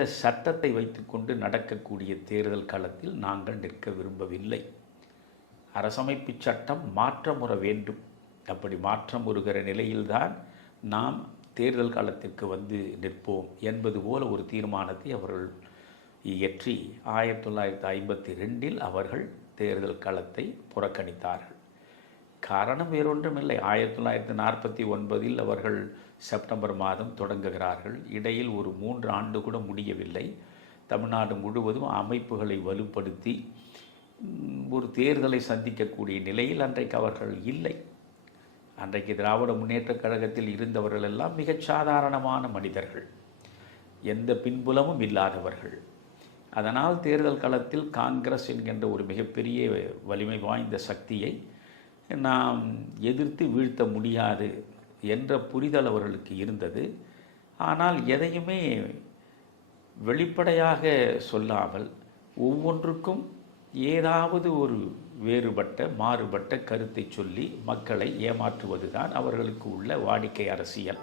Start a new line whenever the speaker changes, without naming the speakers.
இந்த சட்டத்தை வைத்துக்கொண்டு நடக்கக்கூடிய தேர்தல் களத்தில் நாங்கள் நிற்க விரும்பவில்லை. அரசமைப்பு சட்டம் மாற்றமுற வேண்டும். அப்படி மாற்றம் வருகிற நிலையில்தான் நாம் தேர்தல் காலத்திற்கு வந்து நிற்போம் என்பது போல ஒரு தீர்மானத்தை அவர்கள் இயற்றி ஆயிரத்தி தொள்ளாயிரத்தி ஐம்பத்தி ரெண்டில் அவர்கள் தேர்தல் களத்தை புறக்கணித்தார்கள். காரணம் வேறொன்றுமில்லை. ஆயிரத்தி தொள்ளாயிரத்தி நாற்பத்தி ஒன்பதில் அவர்கள் செப்டம்பர் மாதம் தொடங்குகிறார்கள். இடையில் ஒரு மூன்று ஆண்டு கூட முடியவில்லை. தமிழ்நாடு முழுவதும் அமைப்புகளை வலுப்படுத்தி ஒரு தேர்தலை சந்திக்கக்கூடிய நிலையில் அன்றைக்கு அவர்கள் இல்லை. அன்றைக்கு திராவிட முன்னேற்றக் கழகத்தில் இருந்தவர்கள் எல்லாம் மிகச் சாதாரணமான மனிதர்கள். எந்த பின்புலமும் இல்லாதவர்கள். அதனால் தேர்தல் களத்தில் காங்கிரஸ் என்கின்ற ஒரு மிகப்பெரிய வலிமை வாய்ந்த சக்தியை நாம் எதிர்த்து வீழ்த்த முடியாது என்ற புரிதல் அவர்களுக்கு இருந்தது. ஆனால் எதையுமே வெளிப்படையாக சொல்லாமல் ஒவ்வொன்றுக்கும் ஏதாவது ஒரு வேறுபட்ட மாறுபட்ட கருத்தை சொல்லி மக்களை ஏமாற்றுவதுதான் அவர்களுக்கு உள்ள வாடிக்கை அரசியல்.